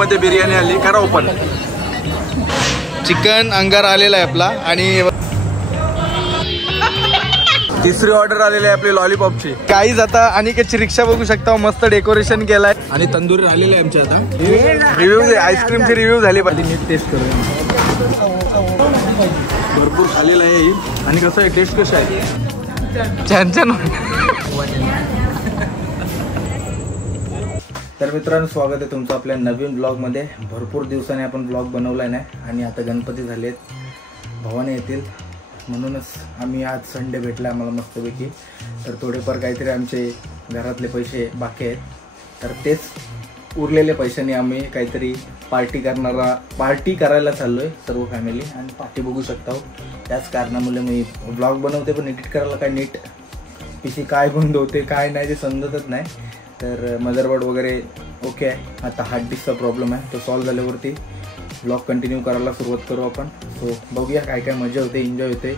मध्ये बिर्याणी आली, करा ओपन. चिकन अंगार आलेला आहे आपला. आणि तिसरी ऑर्डर आलेली आहे आपली लॉलीपॉपची. काहीच आता अनिकेतची रिक्षा बघू शकता, मस्त डेकोरेशन केलाय. आणि तंदुरी आलेली आहे आमच्या. आता रिव्ह्यू, आईस्क्रीमची रिव्ह्यू झाली पाहिजे. नीट टेस्ट करूया. भरपूर खालेलं आहे ही. आणि कसं आहे, टेस्ट कशी आहे? छान छान. तर मित्रांनो, स्वागत आहे तुमचं आपल्या नवीन ब्लॉगमध्ये. भरपूर दिवसांनी आपण ब्लॉग बनवला नाही. आणि आता गणपती झालेत, भावाने येतील, म्हणूनच आम्ही आज संडे भेटला आम्हाला मस्तपैकी. तर थोडेफार काहीतरी आमचे घरातले पैसे बाकी आहेत, तर तेच उरलेले पैशाने आम्ही काहीतरी पार्टी करायला चाललो आहे सर्व फॅमिली. आणि पार्टी बघू शकता. त्याच कारणामुळे मी ब्लॉग बनवते, पण एडिट करायला काय नीट PC काय बंद होते काय नाही ते समजतच नाही. तर मदरबोर्ड वगैरे ओके आहे. आता हार्ड डिस्कचा प्रॉब्लेम आहे, तो सॉल्व्ह झाल्यावरती ब्लॉग कंटिन्यू करायला सुरुवात करू आपण. सो बघूया काय काय मजा होते, एन्जॉय होते.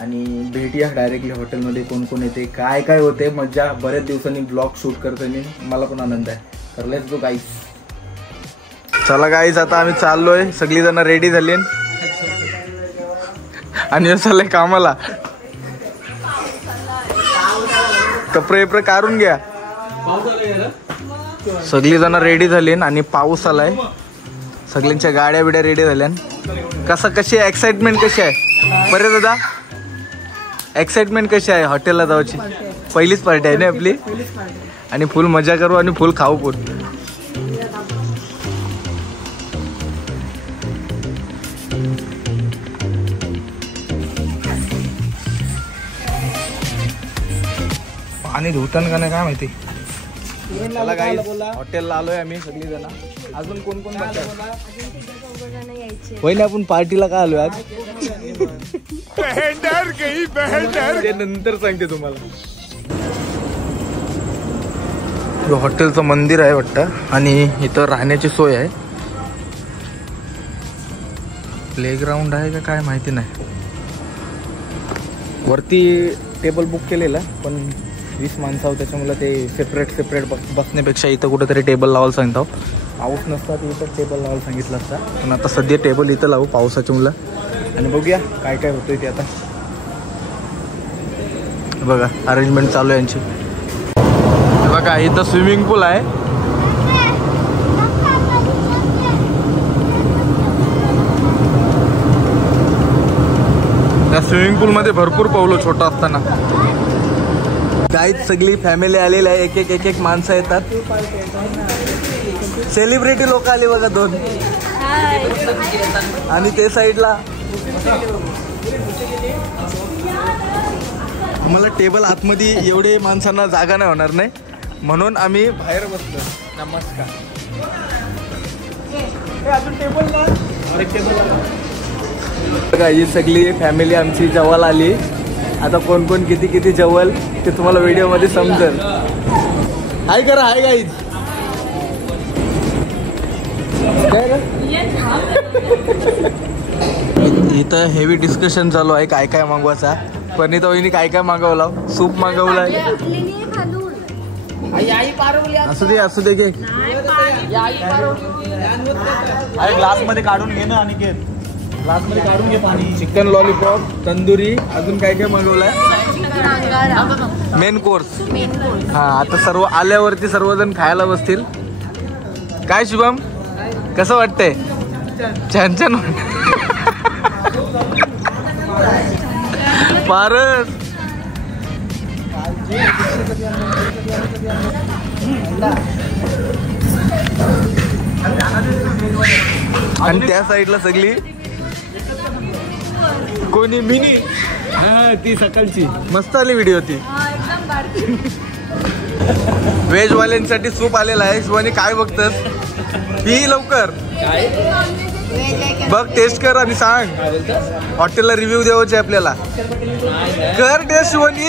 आणि भेटूया डायरेक्टली हॉटेलमध्ये, कोण कोण येते, काय काय होते मजा. बऱ्याच दिवसांनी ब्लॉग शूट करतो मी, मला पण आनंद आहे. तर लेट्स गो गाईस. चला गाईस, आता आम्ही चाललोय. सगळी जण रेडी झाली आणि चाललंय कामाला. कपडे काढून घ्या. सगळी जण रेडी झाली आणि पाऊस आलाय. सगळ्यांच्या गाड्या बिड्या रेडी झाल्या. कशी आहे एक्साइटमेंट, कशी आहे बरे दादा? एक्साइटमेंट कशी आहे हॉटेलला जायची? पहिलीच पार्टी आहे ना आपली. आणि फुल मजा करू आणि फुल खाऊ पण. पाणी धुतान का नाही काय माहिती. चला गाईस, हॉटेलला आलोय आम्ही सगळी जण. अजून कोण कोण होय ना, आपण पार्टीला का आलोय आज? ते नंतर सांगते तुम्हाला. हॉटेलचं मंदिर आहे वाटतं. आणि इथं राहण्याची सोय आहे. प्लेग्राऊंड आहे का काय माहिती नाही. वरती टेबल बुक केलेला, पण 20 माणसं आहोत, त्याच्यामुळे ते सेपरेट बसण्यापेक्षा इथं कुठेतरी टेबल लावायला सांगतो. पाऊस नसता तर इथं टेबल लावायला सांगितलं असता, पण आता सध्या टेबल इथं लावू पावसाच्या मुलं. आणि बघूया काय काय होतंय ते. आता बघा अरेंजमेंट चालू आहे यांची. बघा इथं स्विमिंग पूल आहे. त्या स्विमिंग पूल मध्ये भरपूर पावलो छोटा असताना. काहीच सगळी फॅमिली आलेली आहे. एक एक माणसं येतात. सेलिब्रिटी लोक आली बघा 2. आणि ते साईडला आम्हाला टेबल आतमध्ये एवढे माणसांना जागा नाही होणार नाही, म्हणून आम्ही बाहेर बसलो. नमस्कार. बघा ही सगळी फॅमिली आमची जेवायला आली. आता कोण कोण किती जेवल ते तुम्हाला व्हिडिओ मध्ये समजेल. हाय करा, हाय गाईज. इथं हेवी डिस्कशन चालू आहे काय काय मागवायचा. पनीता वहिनी काय काय मागवला. सूप मागवलाय. असू दे घे. ग्लास मध्ये काढून घे ना अनिकेत. ग्लास मध्ये काढून घे पाणी. चिकन लॉलीपॉप, तंदुरी, अजून काय काय मागवलाय. Main course. हा, आता सर्व आल्यावरती सर्वजण खायला बसतील. काय शुभम, कसं वाटतंय? छान छान. पारस आणि त्या साईडला सगळी कोणी मिनी. ती सकाळची मस्त आली व्हिडिओ ती. व्हेज वाल्यांसाठी सूप आलेला आहे. शिवानी काय बघतस? पी लवकर. बघ, टेस्ट कर आणि सांग. हॉटेलला रिव्ह्यू द्यायचे आपल्याला. कर टेस्ट शिवानी.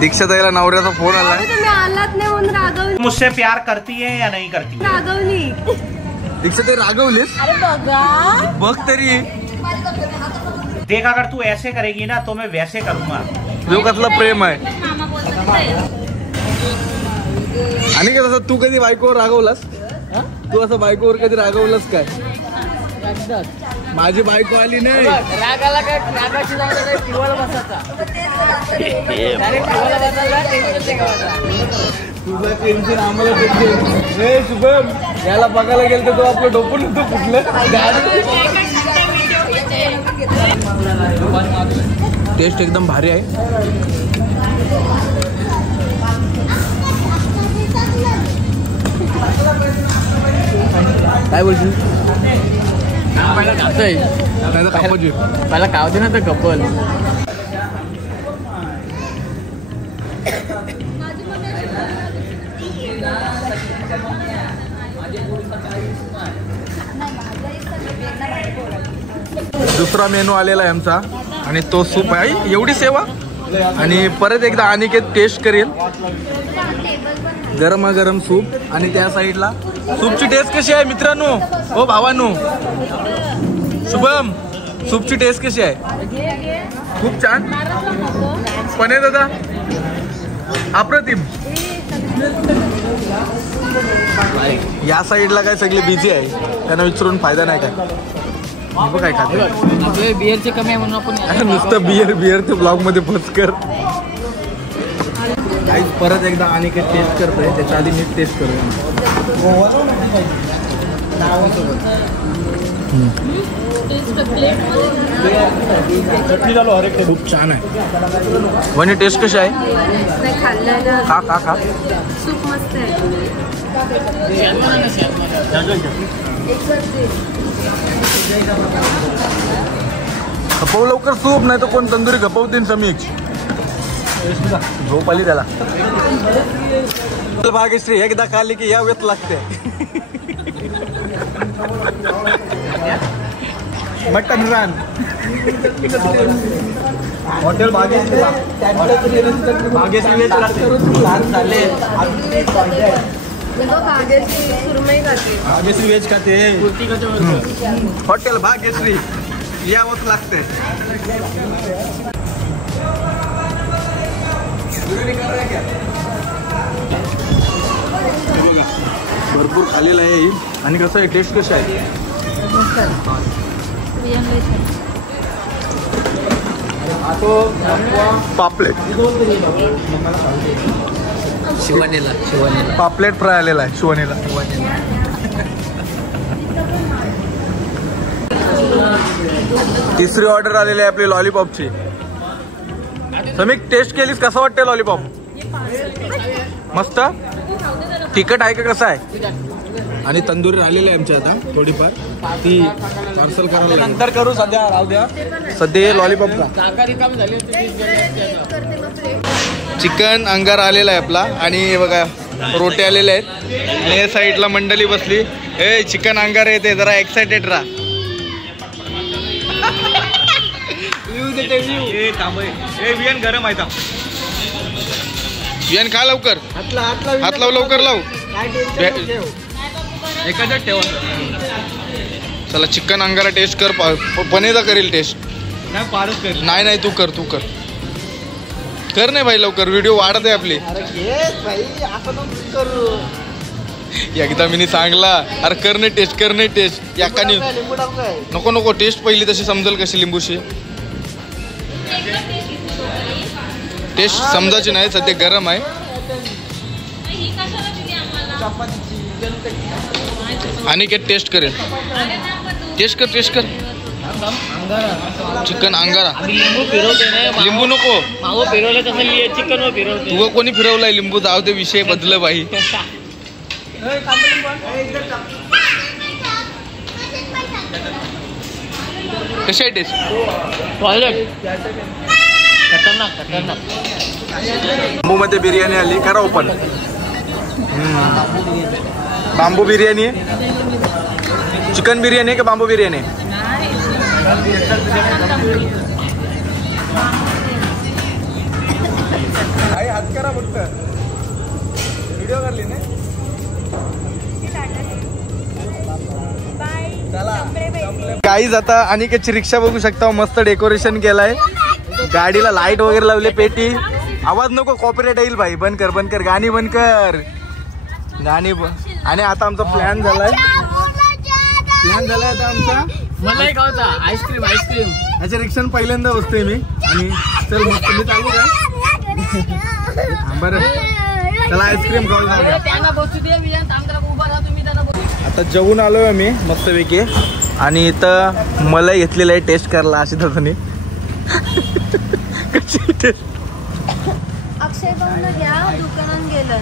दीक्षा ताईला नवऱ्याचा फोन आला. मुझसे प्यार करती है या नहीं करती? रागवली. दीक्षा ताई रागवलीस? बघ तरी. देख अगर तू ऐसे करेगी ना तो मैं वैसे करूंगा. जो कसला प्रेम आहे. आणि काय तसं तू कधी बायकोवर रागवलास? तू असं बायकोवर कधी रागवलास काय? माझी बायको आली नाही रागाला काय रागाची किंवा बसायचा तुझं टेन्शन आम्हाला टेन्शन. ए शुभम याला बघायला गेलं तर तो आपलं डोकं नव्हतं फुटलं. टेस्ट एकदम भारी आहे. काय बोलशील? पहिला खातोय पहिला खाऊ दे ना तर कपल. दुसरा मेनू आलेला आहे आमचा आणि तो सूप आहे. एवढी सेवा. आणि परत एकदा अनिकेत टेस्ट करेल गरमागरम सूप. आणि त्या साईडला सूपची टेस्ट कशी आहे मित्रांनो? हो भावांनो, शुभम सूपची टेस्ट कशी आहे? खूप छान. पण आहे दादा अप्रतिम. या साईडला काय सगळे बिझी आहे, त्यांना विचारून फायदा नाही काय. काय खाते आपले बिअरचे कमी आहे म्हणून आपण नुसतं बिअर ते ब्लॉग मध्ये पोस्ट कर. काही परत एकदा अनिकेत टेस्ट करतोय, त्याच्या आधी मी टेस्ट करूया. खूप छान आहे. वनी टेस्ट कशी आहे? खा खा खा. सूप मस्त आहे. खपव लवकर सूप, नाही तर कोण तंदुरी खपवतील. समीक्ष झोप आली त्याला. भाग्यश्री एकदा खाली की या वेत लागते. मटन रान हॉटेल भाग्यश्री. भाग्यश्री वेज खाते. हॉटेल भाग्यश्री यावंच लागते. भरपूर खालेलं आहे. आणि कसं आहे टेस्ट कशी आहे? पापलेट शिवानीला पापलेट फ्राय आलेला आहे शिवानीला. तिसरी ऑर्डर आलेली आहे आपली लॉलीपॉपची. समीक टेस्ट केलीस? कसं वाटतं लॉलीपॉप? मस्त. तिखट आहे का कसं आहे? आणि तंदुरी राहिलेली आहे आमची आता थोडीफार, ती पार्सल करायला नंतर करू. सध्या राहू द्या. सध्या लॉलीपॉप का चिकन अंगार आलेला आहे आपला. आणि हे बघा रोटे आलेले आहेत. आणि या साईडला मंडळी बसली. ए चिकन अंगार येते, जरा एक्साइटेड राहा. वियन गरम आहे. वियन खा लवकर. हात लाव लवकर लाव. एकाच ठेवा. चला चिकन अंगारा टेस्ट कर. पनीरचा करेल टेस्ट. नाही नाही तू कर कर नाही भाई लवकर. व्हिडिओ वाढत आहे आपली. एकदा मी सांगला अरे करणे टेस्ट एकाने नको टेस्ट पहिली तशी समजेल कशी लिंबूशी. टेस्ट समजायची नाही, सध्या गरम आहे. आणि काय टेस्ट करेल. टेस्ट कर चिकन अंगारा. लिंबू नको. तू कोणी फिरवलाय लिंबू? जाऊ दे, विषय बदल बाई. कशी आहे टेस्ट? बांबू मध्ये बिर्याणी आली. करा ओपन. बांबू बिर्याणी आहे. चिकन बिर्याणी आहे का बांबू बिर्याणी आहे? हात करा फक्त. व्हिडिओ करली ना. गाईज आता अनिकेतची रिक्षा बघू शकता. मस्त डेकोरेशन केलाय. गाडीला लाईट वगैरे लावले, पेटी. आवाज नको, कॉपीराइट येईल भाई. बंद कर गाणी बंद कर. आणि आता आमचा प्लॅन झालाय आता आमचा मलाई खाऊचा आईस्क्रीम. याच्या रिक्षाने पहिल्यांदा बसतोय मी. आणि चल मग तुम्ही चालू काय बरं, चला आईस्क्रीम खाऊ. आता जेवून आलोय आम्ही मस्तपैकी. आणि इथं मलाई घेतलेलं आहे टेस्ट करायला. अशी तसं कशी टेस्ट. अक्षय भाऊला घ्या, दुकानात गेलं.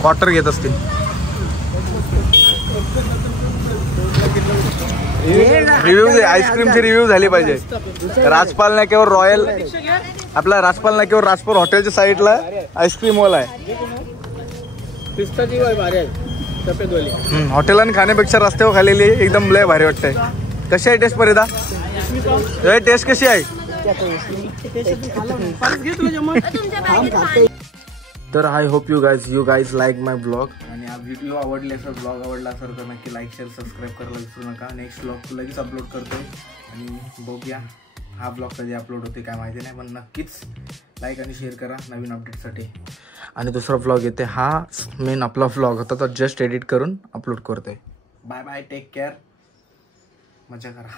क्वार्टर घेत असतील. रिव्ह्यू आईस्क्रीमची रिव्ह्यू झाली पाहिजे. राजपाल नाक्यावर रॉयल, आपला राजपाल नाक्यावर राजपूर हॉटेलच्या साईडला आईस्क्रीम वाला आहे. हॉटेल आणि खाण्यापेक्षा रस्त्यावर खालेली एकदम लय भारी वाटतंय. कशी आहे टेस्ट परिदा? टेस्ट कशी आहे? तर I hope you guys like my blog. आणि हा व्हिडिओ आवडले असेल, ब्लॉग आवडला असेल तर नक्की लाईक शेअर सबस्क्राईब करायला विसरू नका. नेक्स्ट ब्लॉग लगेच अपलोड करतोय. आणि बघूया हा ब्लॉग कधी अपलोड होते काय माहिती नाही, पण नक्कीच लाईक आणि शेअर करा नवीन अपडेटसाठी. आणि दुसरा ब्लॉग येते, हा मेन आपला ब्लॉग होता तो जस्ट एडिट करून अपलोड करतोय. बाय बाय, टेक केअर, मजा करा.